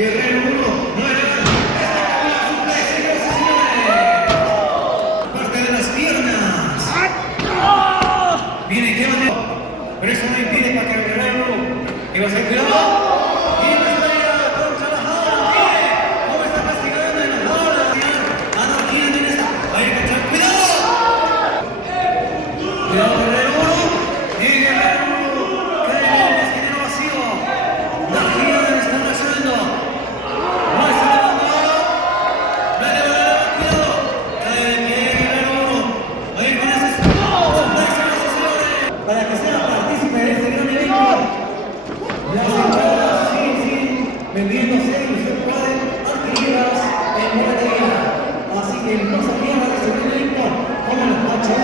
Guerrero 1, 9. Parte de las piernas. Viene, ¿qué manera? Pero eso no impide para que el Guerrero iba a ser cuidado. Para que sea partícipe de este gran evento, las entradas siguen vendiéndose y usted puede adquirirlas en boletería. Así que no se pierda de este gran evento como el Pacho.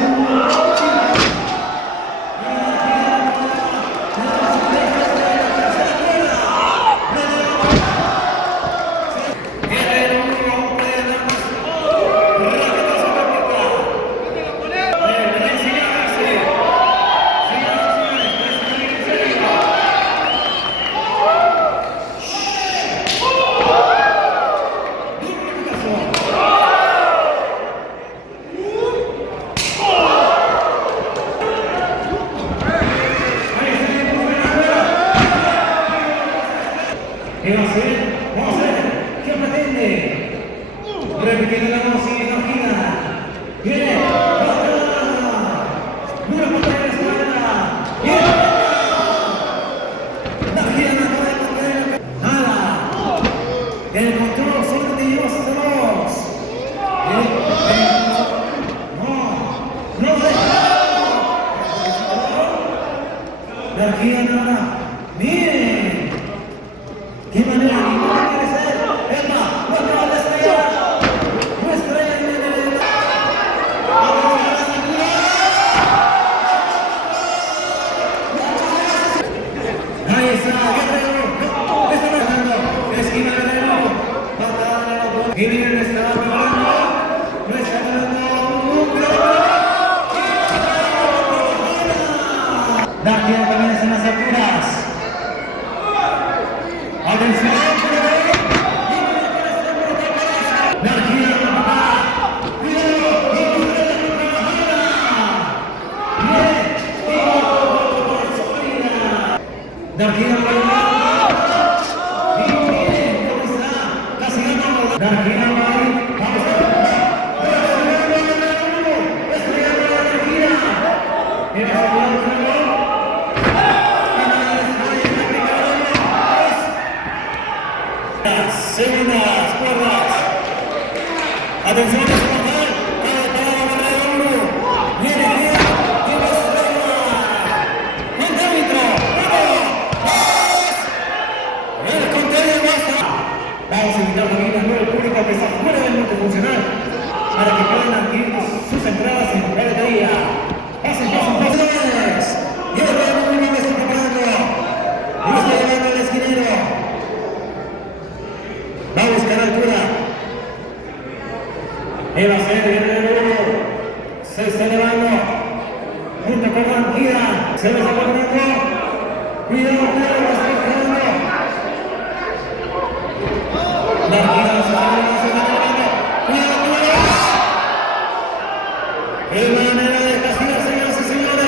¿Qué va a hacer? Vamos a ver. ¿Qué pretende? Repitiendo la voz y la gira. Viene. Dura contra la espalda. Viene. La gira no puede contener. Nada. El control solo te lleva hasta dos. No deja. La gira nada. Bien. ¿Qué manera quiere ser? Elma, nuestra estrella. Nuestra estrella. Ahí está, Guerrero. Está ganando. Esquina Guerrero. Y bien, está ganando. No está ganando. La gira también es en las alturas. Atención. Darquina para bien, ¿cómo está? Casi ganando. Darquina para ahí. Vamos a ver. Estrellando la Darquina. Mira, se puede hacerlo. Segundas cuerdas. Atención, es un papel. Viene bien. Y la estrella. Montémetro. El contenido basta. Vamos a invitar también al nuevo público que está fuera del multifuncional para que puedan adquirir sus entradas en boletería. Pasen. Y el Guerrero que está preparando. Y está llevando al esquinero. Va a buscar altura. Él va a ser Guerrero 1. Se está elevando. Junto con Darquina. Se lo está poniendo. Cuidado, Guerrero, lo está esperando. Darquina se está elevando. Cuidado. Es la manera de castigar, señoras y señores.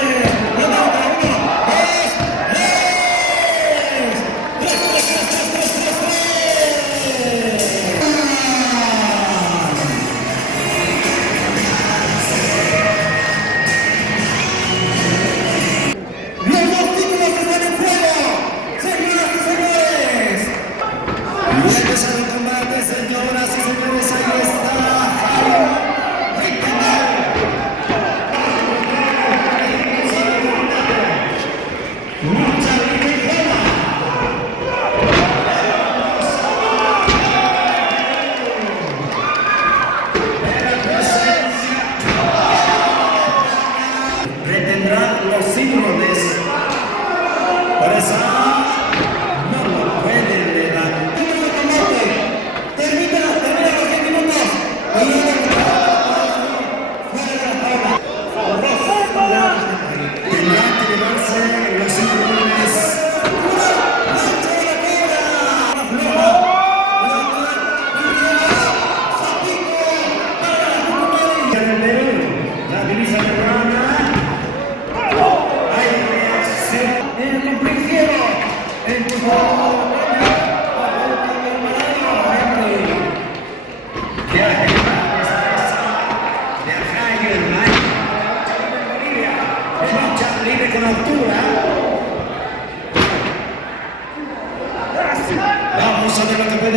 Por eso no lo pueden negar.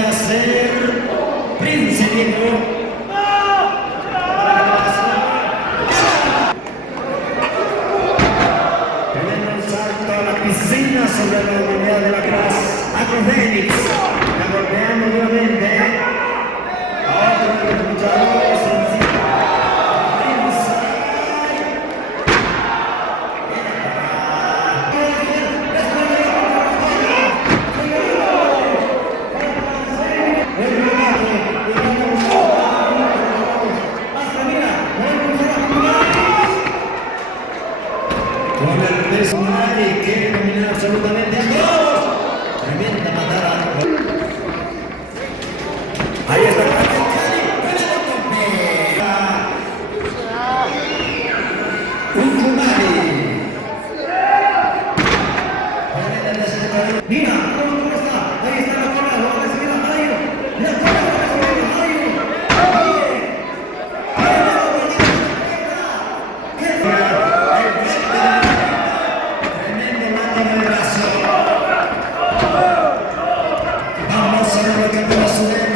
pueda ser Prince Diego. Piscina sobre la unidad de la clase Acrofénix, la golpeamos nuevamente. Otro de los luchadores sencillo. Con el peso nadie quiere dominar absolutamente a todos. Tremenda matada. Ahí está el Mira, ¿cómo está? Ahí está la cola, lo va a recibir a Mayo. La cola lo va a recibir a Mayo. tremendo mando de brazo. Vamos a ver lo que puede suceder.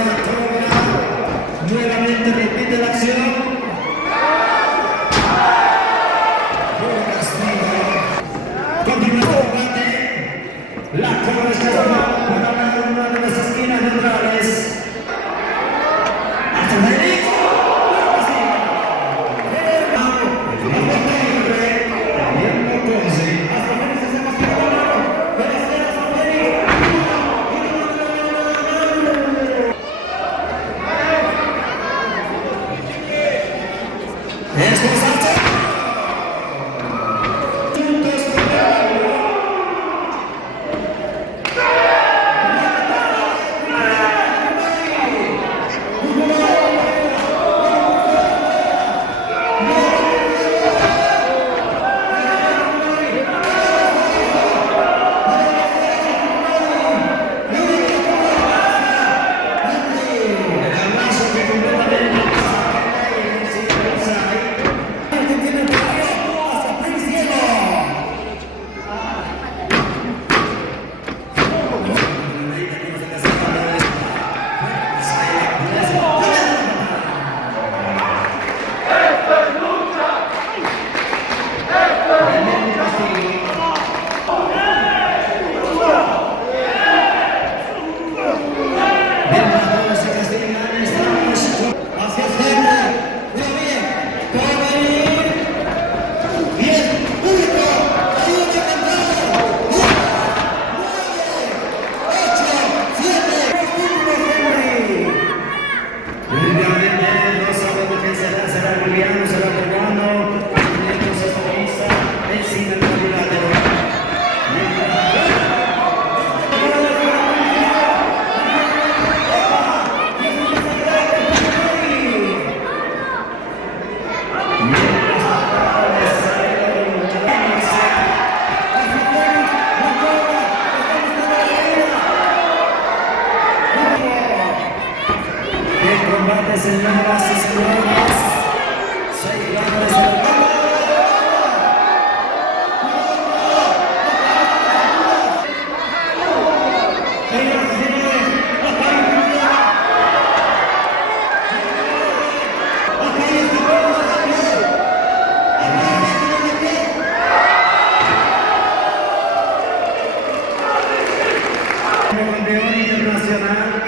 Nuevamente repite la acción. Continúa el combate. La cobra está tomada para ganar una de las esquinas neutrales. Hasta Félix. Esto es arte. Señoras y señores, 6 grandes hermanos. Campeón internacional.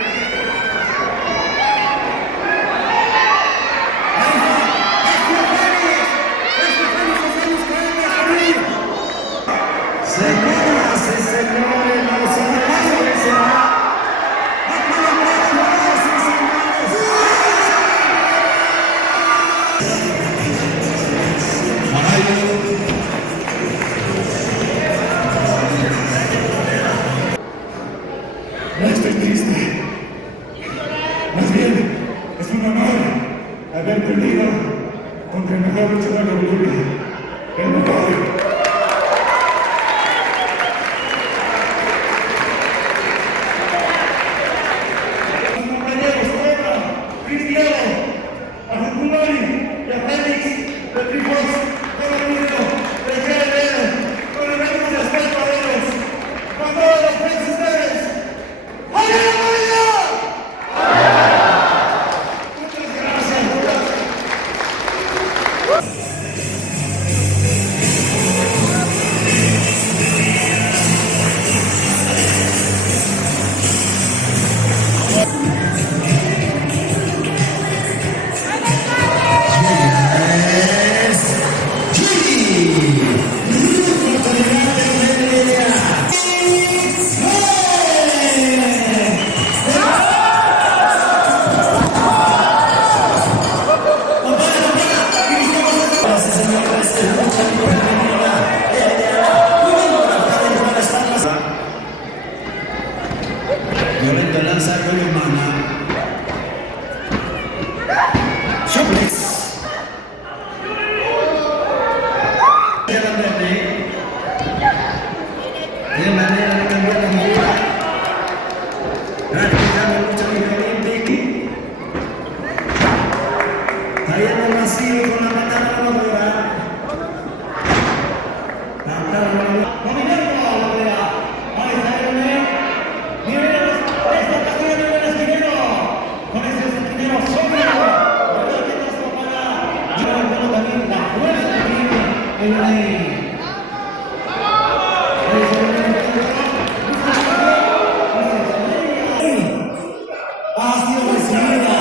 ha sido recibida.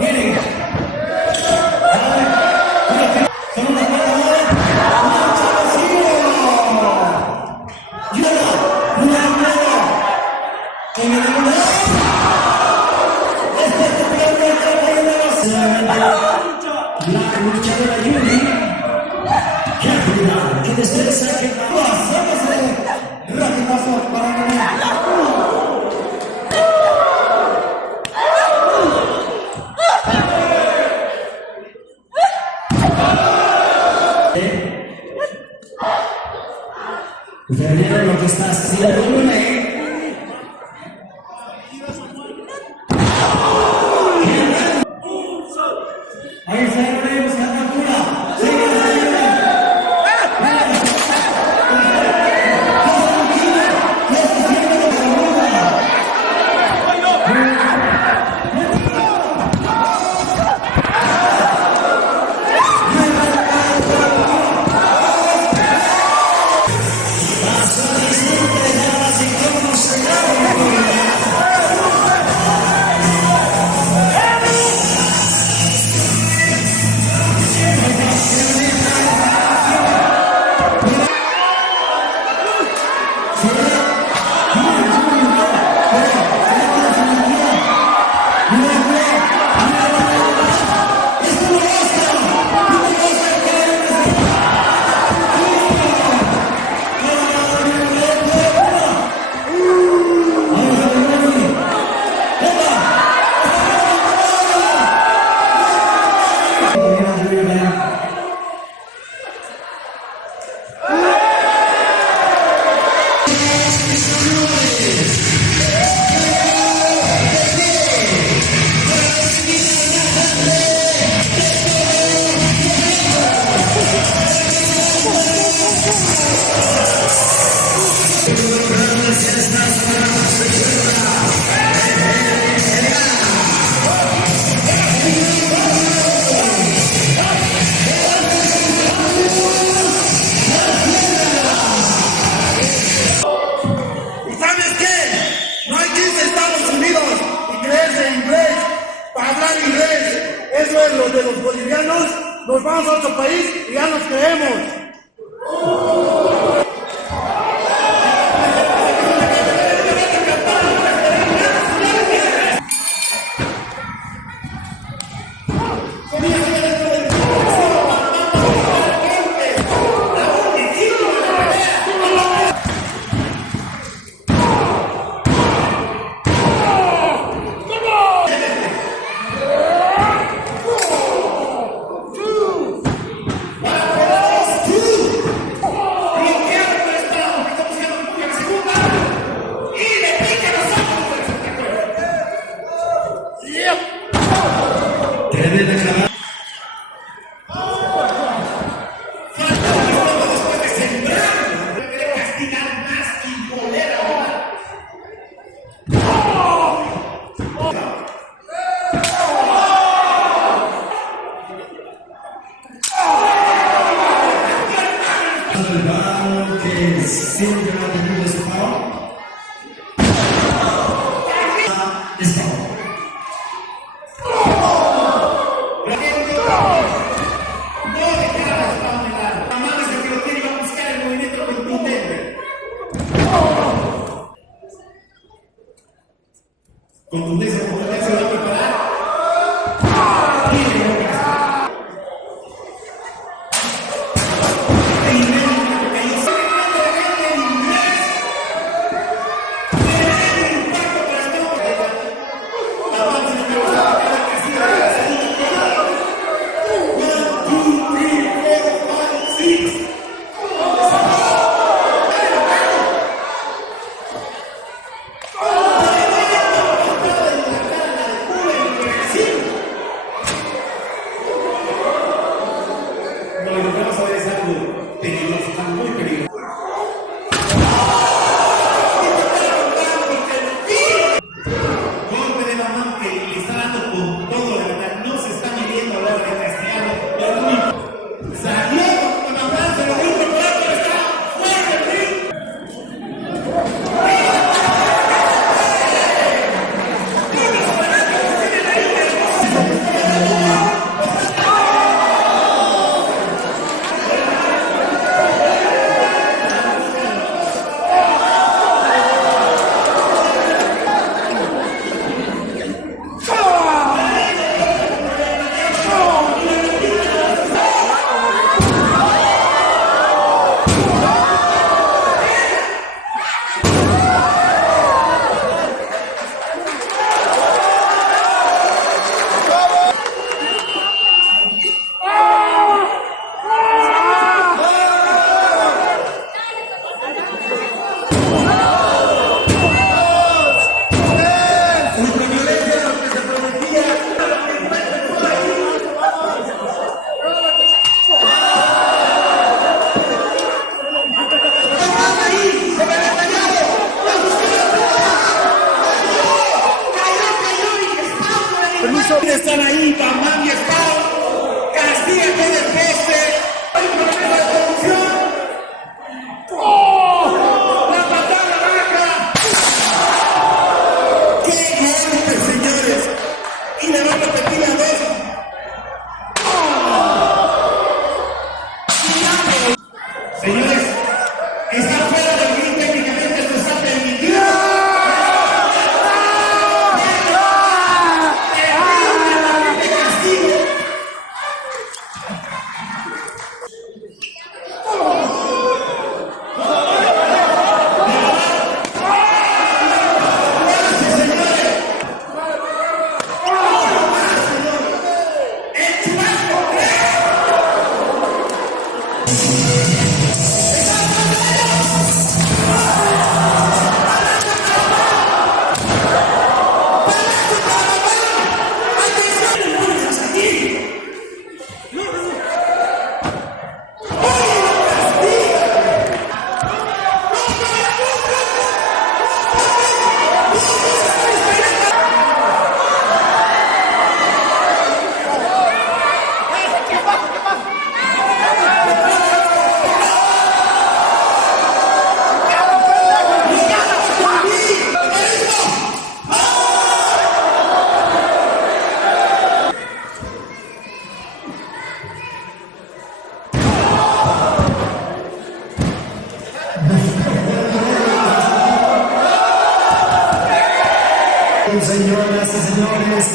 Miren. Son una cuarta hora. ¡Marcha vacío! ¡Llora! ¡Una nueva! ¡En el mundo! La luchadora Yuri, qué habilidad, qué destreza, qué pasamos rápido para ganar. ¿Ustedes vieron lo que está haciendo Yuri? Ahí se abre esa altura. Sigue la Eso es lo de los bolivianos, nos vamos a otro país y ya nos creemos. Siempre va a tener ese paro. Contundencia, contundencia, va a preparar. eso están ahí, Bambam y Scout, castiga con el poste, hay un problema de conducción. ¡Oh! ¡La patada baja! ¡Qué golpe, señores! Y le va a repetir la dos. Señores, está fuera del ring técnicamente, esto está permitido. Señoras y señores,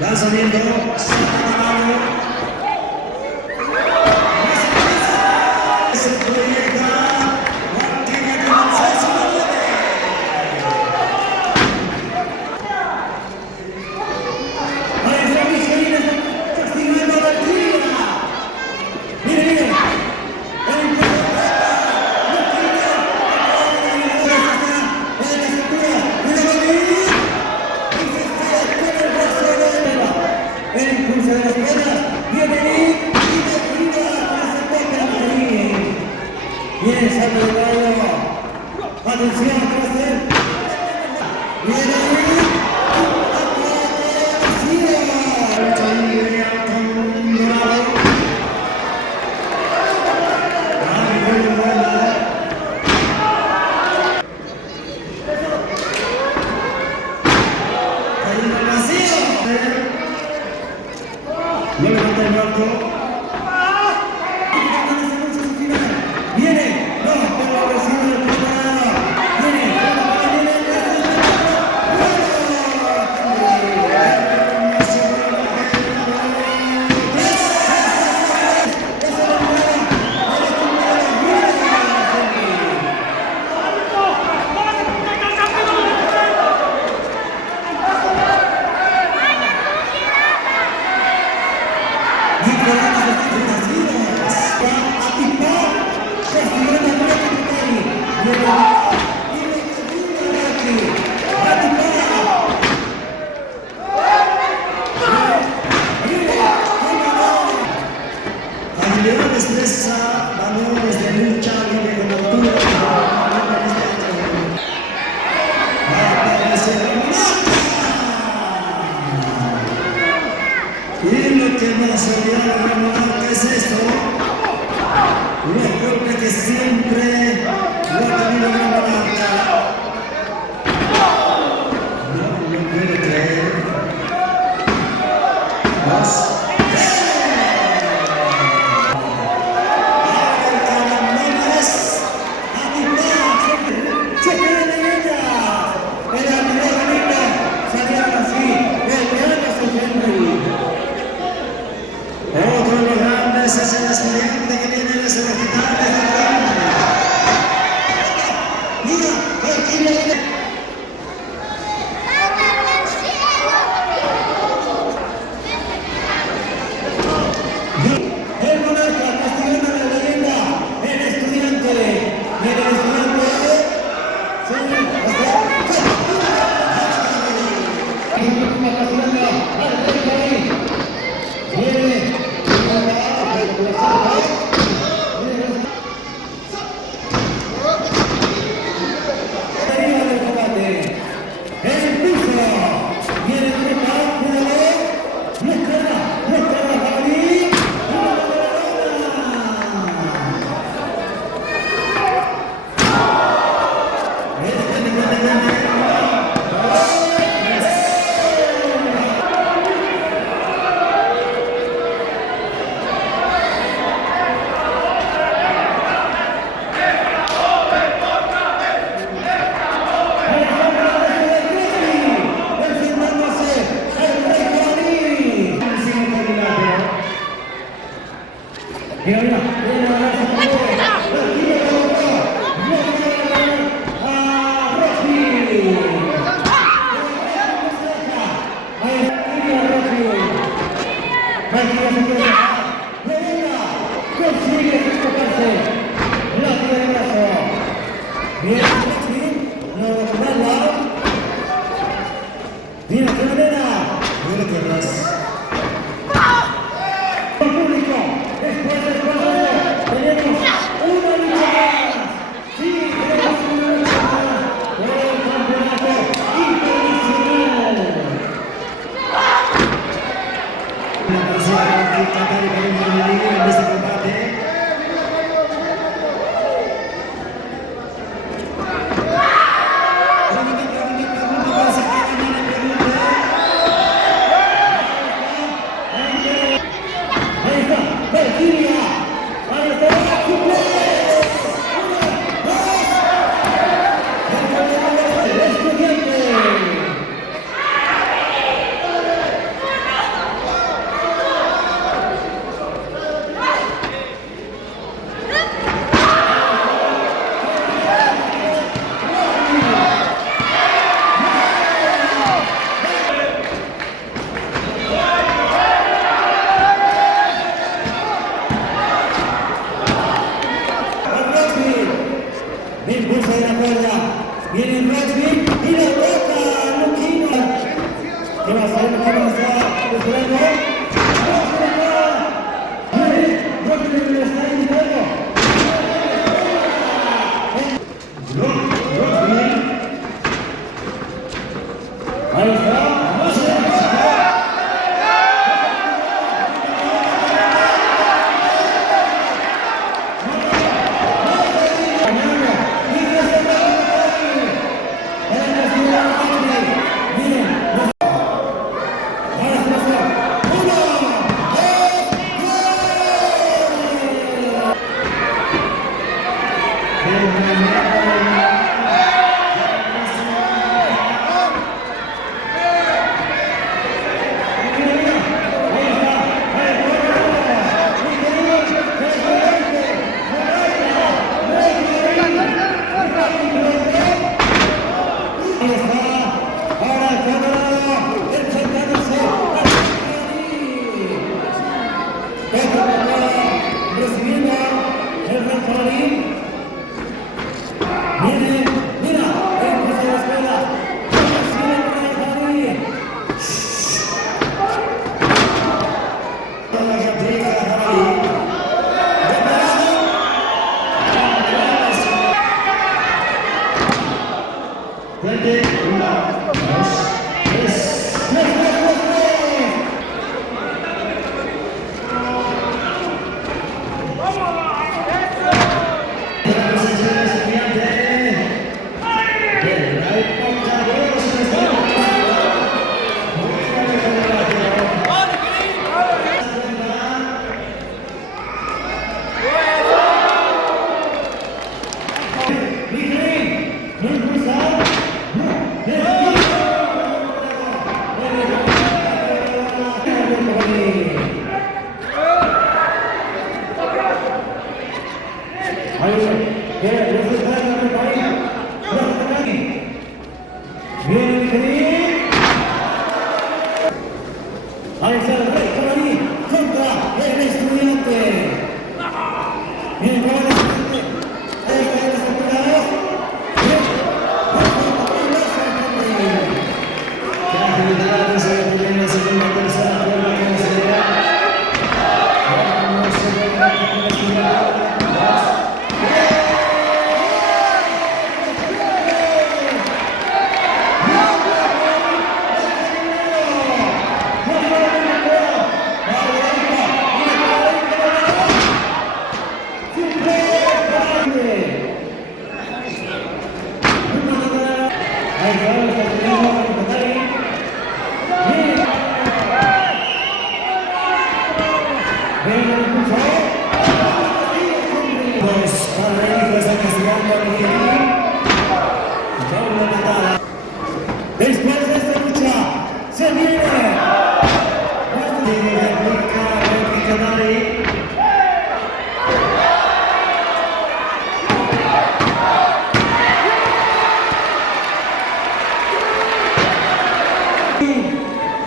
lanzamiento, se proyecta, mantiene con acceso. Ahí está Michelin, castigando a la tira. Mire, mire. El impulso de las piernas, bienvenido y de arriba para ese golpe a Marín. Bien, salto de caballo. Atención, ¿qué va a hacer? Bienvenido. la seguridad de Ramón, ¿qué es esto? Los golpes que siempre lo ha tenido Ramón. No lo puede creer. Dos. Otro de los grandes es el estudiante que viene de ese hospital de mira, aquí viene. El monarca castigando a la leyenda, el estudiante, consigue escaparse, la tira de brazo, bien, no lo lado, mira qué manera, mira que atrás. El público, después del juego, tenemos una lucha más, sí, tenemos una lucha más, por el campeonato internacional. La tercera que Qatar y en este combate. Ahí está, Virginia, ahí está, el estudiante. Impulsa de la cuerda, viene el Roxby y la toca Luquino. ¿Qué va a hacer? ¿Qué va a hacer? Esperando. Roxby le está indicando. Roxby. Ahí está. Recibiendo el referee. Viene, mira, el juez de la escuela. Recibe el referee. La que aplica la jabalí. Frente, 1, 2, 3. Ahí está el Rey Camarí contra el Estudiante. Bien, con el Estudiante. Ahí está el Estudiante. Bien. La actividad se detiene en la segunda, tercera, cuarta, quinta, vamos a ver la actividad. Después de esta lucha, se viene.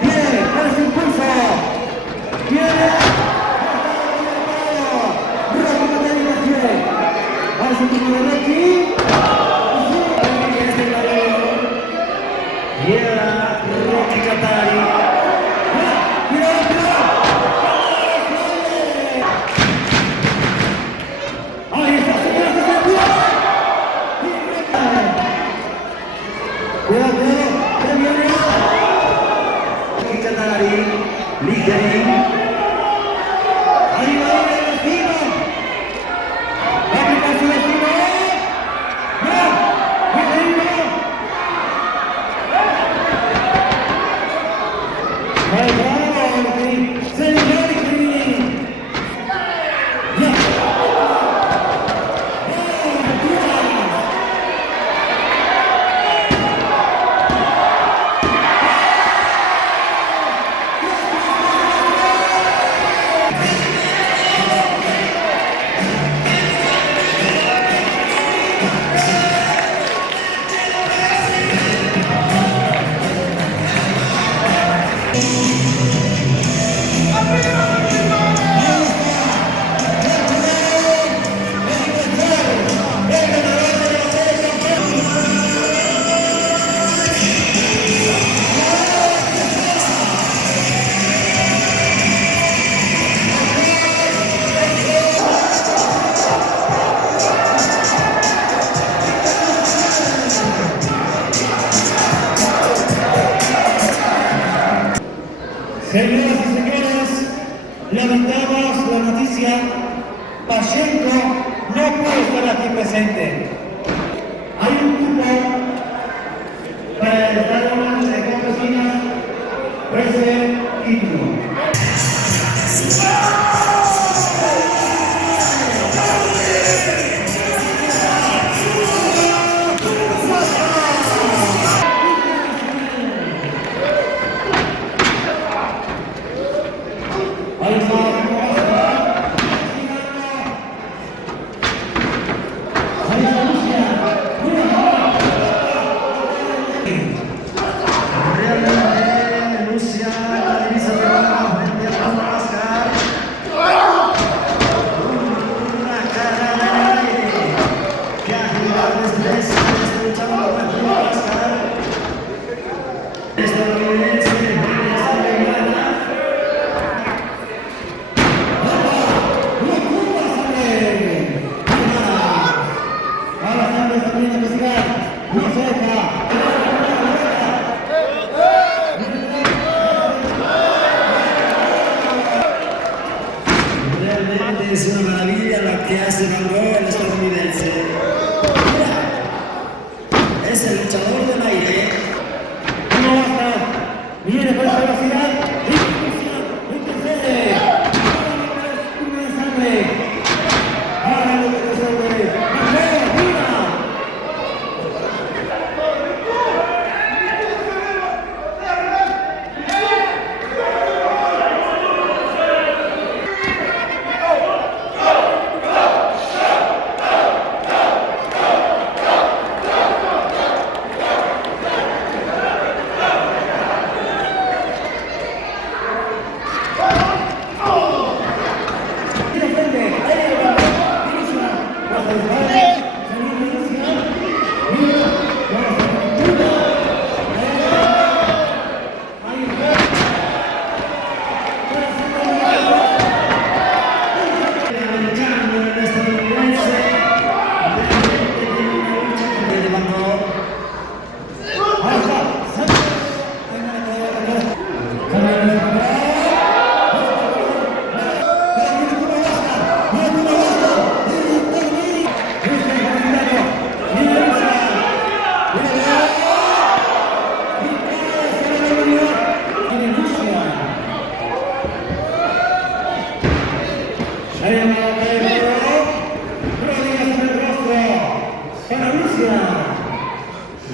Viene, con su impulso. Viene. A su turno de aquí. Llega Rocky Katari. Ahí está, señores, cuidado, Rocky Katari. Ligeri. ahí va el destino. Va a aplicar su destino. Señoras y señores, lamentamos la noticia, Pachenko no puede estar aquí presente. Hay un grupo para el Estado de Campesinas por ese título. Ahí está. Realmente, Lucia, Elizabeth.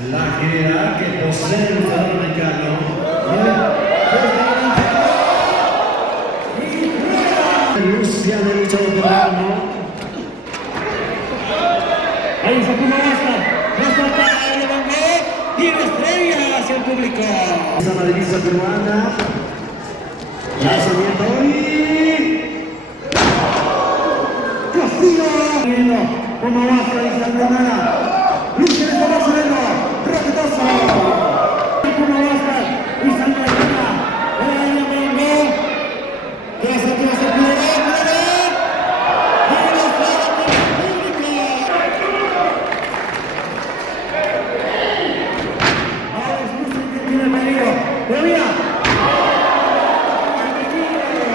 La general que posee el jugador americano. Rusia de lucha de peruano. Ahí se puso basta le mandó y la estrella hacia el público. Esa la divisa peruana. Lanzamiento y... Castillo. Como basta y Sandra. Lucha de Barcelona. Raquetazo. Como basta y Sandra. Ahí le mandó. Que se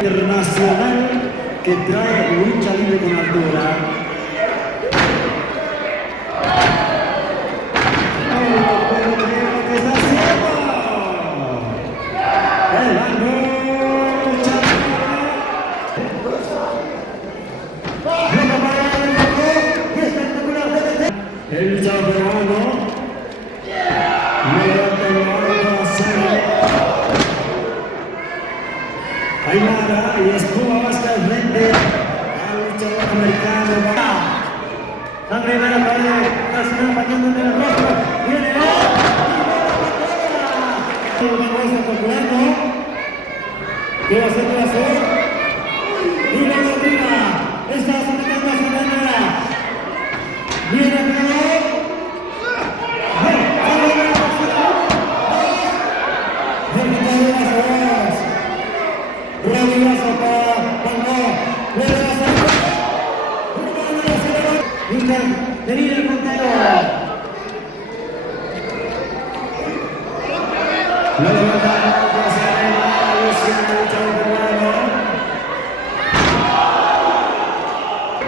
internacional que trae lucha libre con altura. No puedo creer lo que está haciendo. El el luchador peruano Aymara y Espuma hasta el frente al luchador americano. Sangre de la pared, Nacional bañando en el rostro. Viene calculando. ¿Qué va a hacer? ¿Qué va a hacer? Y la arriba. Está sometiendo a su manera. Viene el Tenía el conteo. Lo levantaron hacia arriba, Luciano luchador peruano.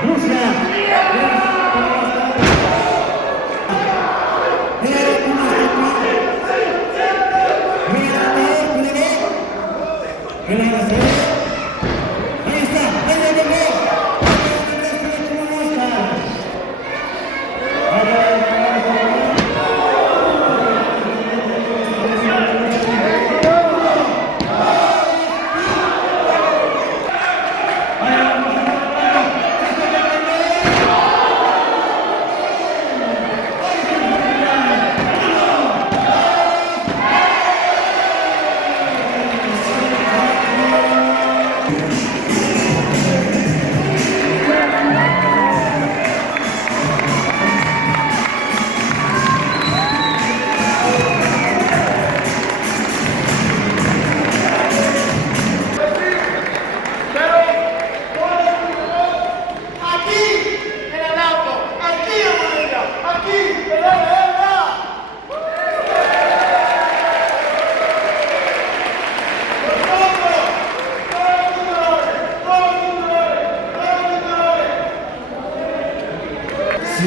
Rusia.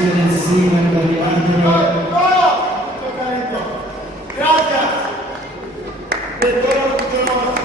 Encima el gobierno. Gracias de todos los luchadores.